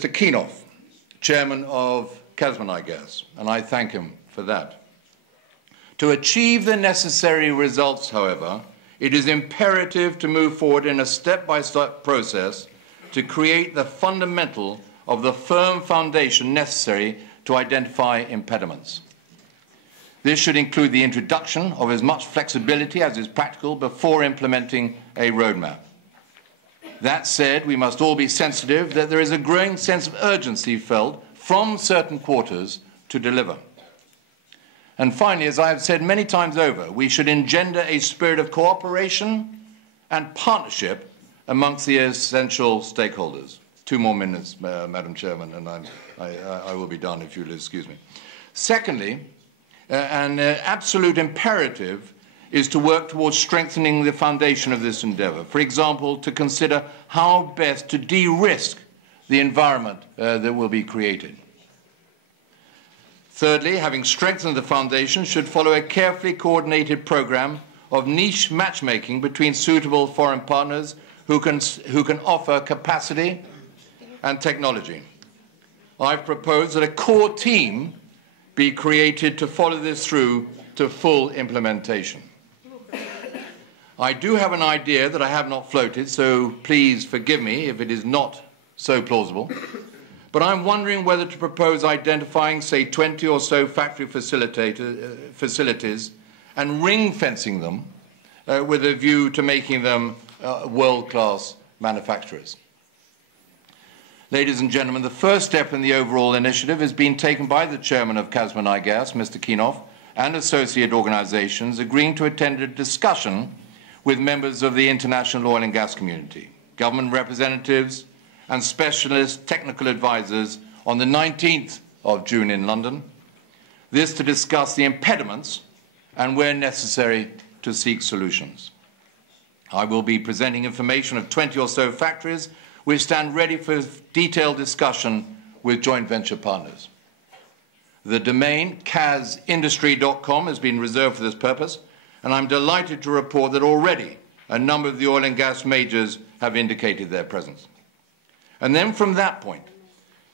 Mr. Keenoff, Chairman of Kazman, and I thank him for that. To achieve the necessary results, however, it is imperative to move forward in a step-by-step process to create the fundamental of the firm foundation necessary to identify impediments. This should include the introduction of as much flexibility as is practical before implementing a roadmap. That said, we must all be sensitive that there is a growing sense of urgency felt from certain quarters to deliver. And finally, as I have said many times over, we should engender a spirit of cooperation and partnership amongst the essential stakeholders. 2 more minutes, Madam Chairman, and I will be done if you'll excuse me. Secondly, an absolute imperative is to work towards strengthening the foundation of this endeavour. For example, to consider how best to de-risk the environment that will be created. Thirdly, having strengthened the foundation should follow a carefully coordinated programme of niche matchmaking between suitable foreign partners who can offer capacity and technology. I've proposed that a core team be created to follow this through to full implementation. I do have an idea that I have not floated, so please forgive me if it is not so plausible. But I'm wondering whether to propose identifying, say, 20 or so factory facilities and ring-fencing them with a view to making them world-class manufacturers. Ladies and gentlemen, the first step in the overall initiative has been taken by the chairman of Kazman, Mr. Keenoff, and associate organizations agreeing to attend a discussion with members of the international oil and gas community, government representatives, and specialist technical advisors on the 19th of June in London, this to discuss the impediments and, where necessary, to seek solutions. I will be presenting information of 20 or so factories which stand ready for detailed discussion with joint venture partners. The domain kazindustry.com has been reserved for this purpose, and I'm delighted to report that already a number of the oil and gas majors have indicated their presence. And then from that point,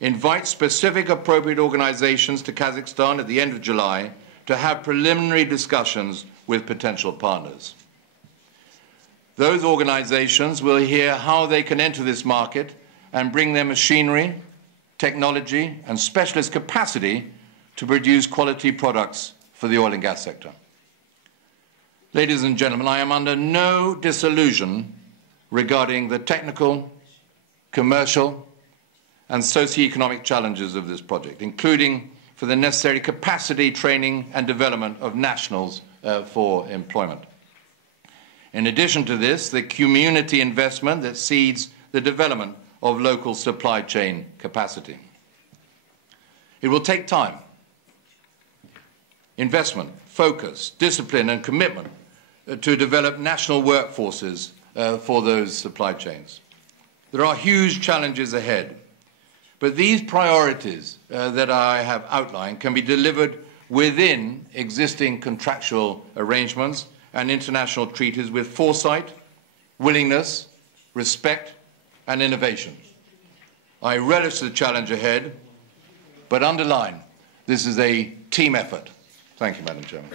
invite specific appropriate organizations to Kazakhstan at the end of July to have preliminary discussions with potential partners. Those organizations will hear how they can enter this market and bring their machinery, technology, and specialist capacity to produce quality products for the oil and gas sector. Ladies and gentlemen, I am under no disillusion regarding the technical, commercial, and socio-economic challenges of this project, including for the necessary capacity, training, and development of nationals for employment. In addition to this, the community investment that seeds the development of local supply chain capacity. It will take time, investment, focus, discipline, and commitment to develop national workforces for those supply chains. There are huge challenges ahead, but these priorities that I have outlined can be delivered within existing contractual arrangements and international treaties with foresight, willingness, respect, and innovation. I relish the challenge ahead, but underline, this is a team effort. Thank you, Madam Chairman.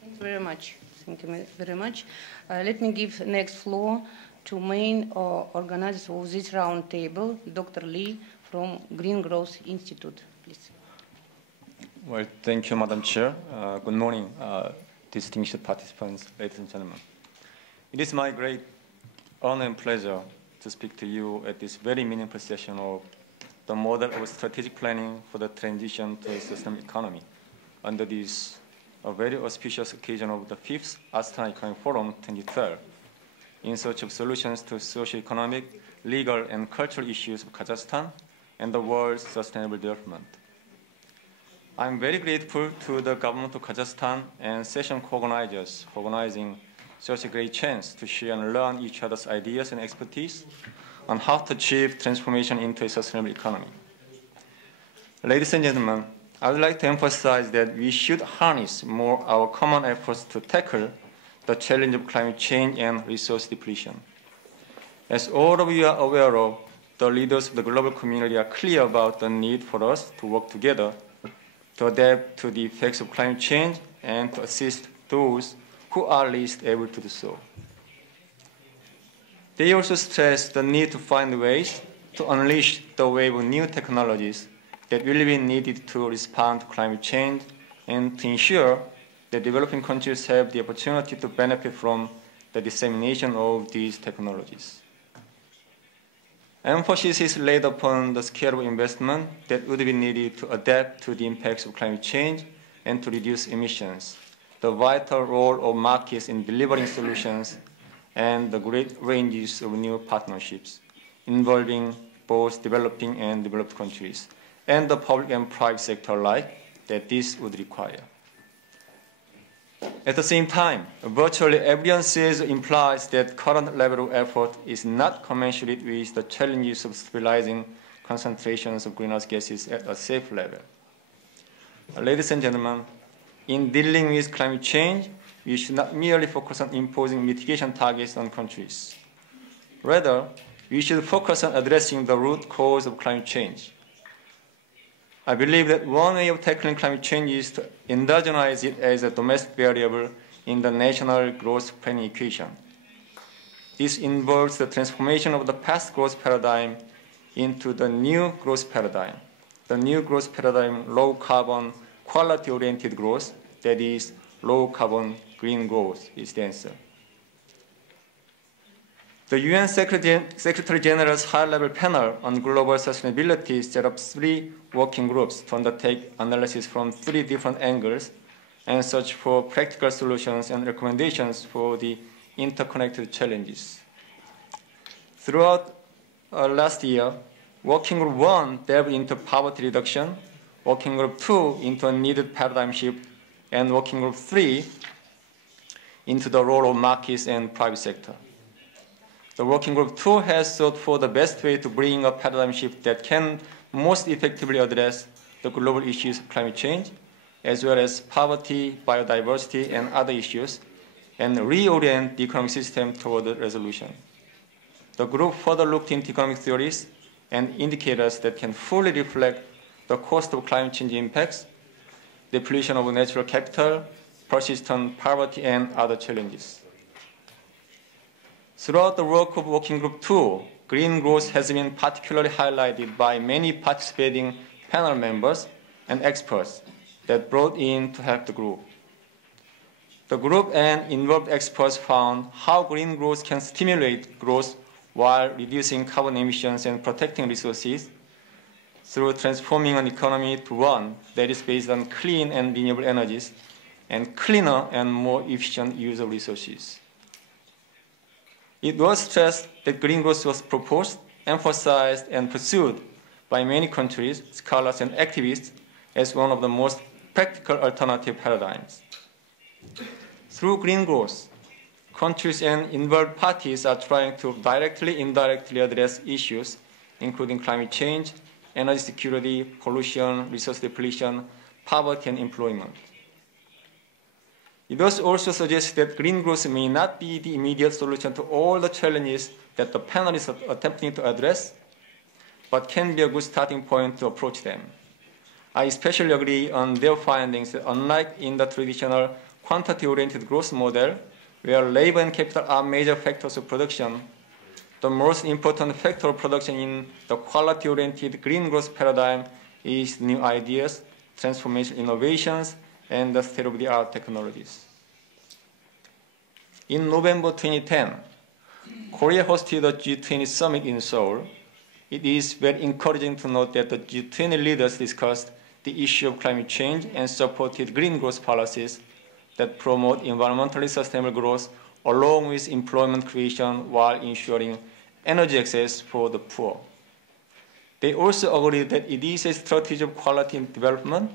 Thank you very much. Thank you very much. Let me give next floor to main organizer of this round table, Dr. Lee from Green Growth Institute, please. Well, thank you, Madam Chair. Good morning, distinguished participants, ladies and gentlemen. It is my great honor and pleasure to speak to you at this very meaningful session of the model of strategic planning for the transition to a sustainable economy under this very auspicious occasion of the 5th Astana Economic Forum 2012 in search of solutions to socio-economic, legal, and cultural issues of Kazakhstan and the world's sustainable development. I'm very grateful to the government of Kazakhstan and session co-organizers for organizing such a great chance to share and learn each other's ideas and expertise on how to achieve transformation into a sustainable economy. Ladies and gentlemen, I would like to emphasize that we should harness more our common efforts to tackle the challenge of climate change and resource depletion. As all of you are aware of, the leaders of the global community are clear about the need for us to work together to adapt to the effects of climate change and to assist those who are least able to do so. They also stress the need to find ways to unleash the wave of new technologies that will be needed to respond to climate change and to ensure that developing countries have the opportunity to benefit from the dissemination of these technologies. Emphasis is laid upon the scale of investment that would be needed to adapt to the impacts of climate change and to reduce emissions, the vital role of markets in delivering solutions, and the great ranges of new partnerships involving both developing and developed countries, and the public and private sector alike that this would require. At the same time, virtually everyone says implies that current level of effort is not commensurate with the challenges of stabilizing concentrations of greenhouse gases at a safe level. Ladies and gentlemen, in dealing with climate change, we should not merely focus on imposing mitigation targets on countries. Rather, we should focus on addressing the root cause of climate change. I believe that one way of tackling climate change is to endogenize it as a domestic variable in the national growth planning equation. This involves the transformation of the past growth paradigm into the new growth paradigm. The new growth paradigm, low carbon, quality-oriented growth, that is, low carbon, green growth, is the answer. The UN Secretary General's high-level panel on global sustainability set up 3 working groups to undertake analysis from 3 different angles and search for practical solutions and recommendations for the interconnected challenges. Throughout last year, Working Group 1 delved into poverty reduction, Working Group 2 into a needed paradigm shift, and Working Group 3 into the role of markets and private sector. The Working Group 2 has sought for the best way to bring a paradigm shift that can most effectively address the global issues of climate change, as well as poverty, biodiversity, and other issues, and reorient the economic system toward the resolution. The group further looked into economic theories and indicators that can fully reflect the cost of climate change impacts, depletion of natural capital, persistent poverty, and other challenges. Throughout the work of Working Group 2, green growth has been particularly highlighted by many participating panel members and experts that brought in to help the group. The group and involved experts found how green growth can stimulate growth while reducing carbon emissions and protecting resources through transforming an economy to one that is based on clean and renewable energies and cleaner and more efficient use of resources. It was stressed that green growth was proposed, emphasized, and pursued by many countries, scholars, and activists as one of the most practical alternative paradigms. Through green growth, countries and involved parties are trying to directly, indirectly address issues including climate change, energy security, pollution, resource depletion, poverty, and employment. It also suggests that green growth may not be the immediate solution to all the challenges that the panel is attempting to address, but can be a good starting point to approach them. I especially agree on their findings that unlike in the traditional quantity-oriented growth model, where labor and capital are major factors of production, the most important factor of production in the quality-oriented green growth paradigm is new ideas, transformation innovations, and the state-of-the-art technologies. In November 2010, Korea hosted the G20 summit in Seoul. It is very encouraging to note that the G20 leaders discussed the issue of climate change and supported green growth policies that promote environmentally sustainable growth along with employment creation while ensuring energy access for the poor. They also agreed that it is a strategy of quality development,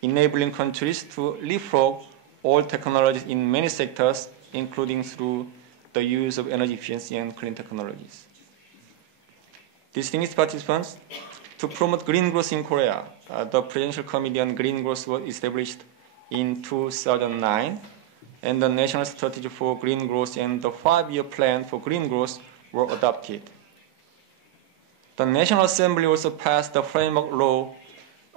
enabling countries to leapfrog all technologies in many sectors, including through the use of energy efficiency and clean technologies. Distinguished participants, to promote green growth in Korea, the Presidential Committee on Green Growth was established in 2009, and the National Strategy for Green Growth and the 5-year plan for green growth were adopted. The National Assembly also passed the framework law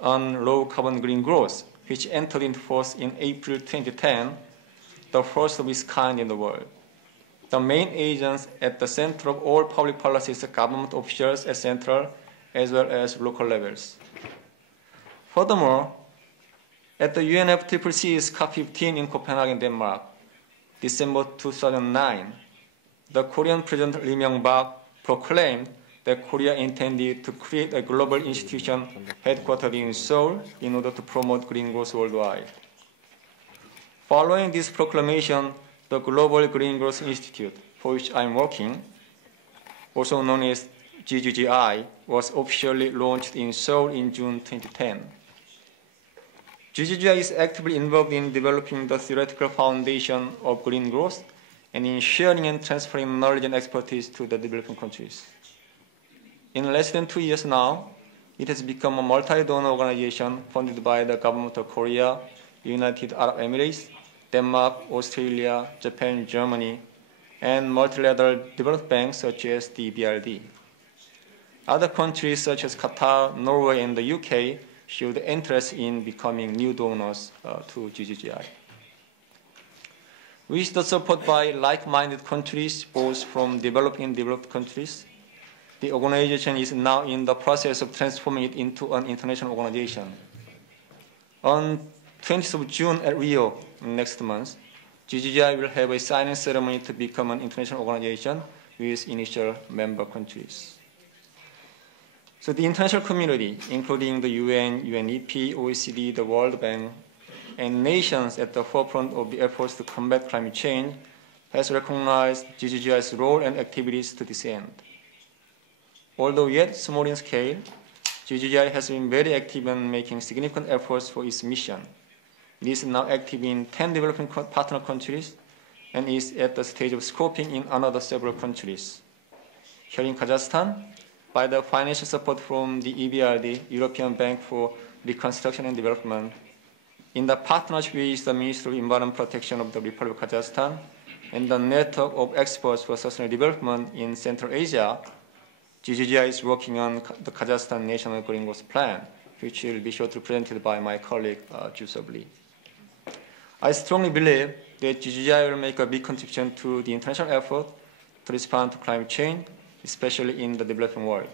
on low carbon green growth, which entered into force in April 2010, the first of its kind in the world. The main agents at the center of all public policies are government officials at central as well as local levels. Furthermore, at the UNFCCC's COP15 in Copenhagen, Denmark, December 2009, the Korean President Lee Myung-bak proclaimed that Korea intended to create a global institution headquartered in Seoul in order to promote green growth worldwide. Following this proclamation, the Global Green Growth Institute, for which I'm working, also known as GGGI, was officially launched in Seoul in June 2010. GGGI is actively involved in developing the theoretical foundation of green growth and in sharing and transferring knowledge and expertise to the developing countries. In less than 2 years now, it has become a multi-donor organization funded by the government of Korea, United Arab Emirates, Denmark, Australia, Japan, Germany, and multilateral development banks such as the BRD. Other countries such as Qatar, Norway, and the UK showed interest in becoming new donors to GGGI. With the support by like-minded countries, both from developing and developed countries, the organization is now in the process of transforming it into an international organization. On 20th of June at Rio next month, GGGI will have a signing ceremony to become an international organization with initial member countries. So the international community, including the UN, UNEP, OECD, the World Bank, and nations at the forefront of the efforts to combat climate change, has recognized GGGI's role and activities to this end. Although yet small in scale, GGGI has been very active in making significant efforts for its mission. It is now active in 10 developing partner countries and is at the stage of scoping in another several countries. Here in Kazakhstan, by the financial support from the EBRD, European Bank for Reconstruction and Development, in the partnership with the Ministry of Environment Protection of the Republic of Kazakhstan and the network of experts for sustainable development in Central Asia, GGGI is working on the Kazakhstan National Green Growth Plan, which will be shortly presented by my colleague, Joseph Lee. I strongly believe that GGGI will make a big contribution to the international effort to respond to climate change, especially in the developing world.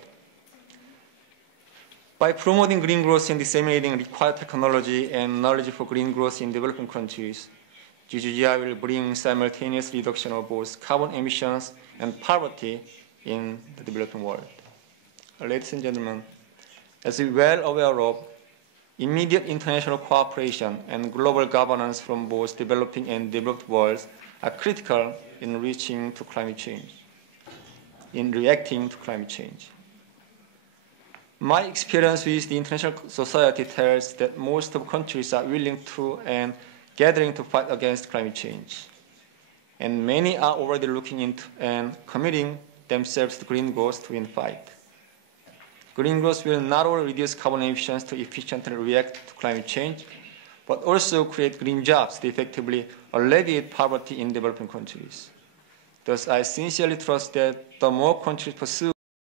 By promoting green growth and disseminating required technology and knowledge for green growth in developing countries, GGGI will bring simultaneous reduction of both carbon emissions and poverty in the developing world. Ladies and gentlemen, as we are well aware of, immediate international cooperation and global governance from both developing and developed worlds are critical in reaching to climate change, in reacting to climate change. My experience with the international society tells that most of countries are willing to and gathering to fight against climate change. And many are already looking into and committing themselves to green growth to win fight. Green growth will not only reduce carbon emissions to efficiently react to climate change, but also create green jobs to effectively alleviate poverty in developing countries. Thus, I sincerely trust that the more countries pursue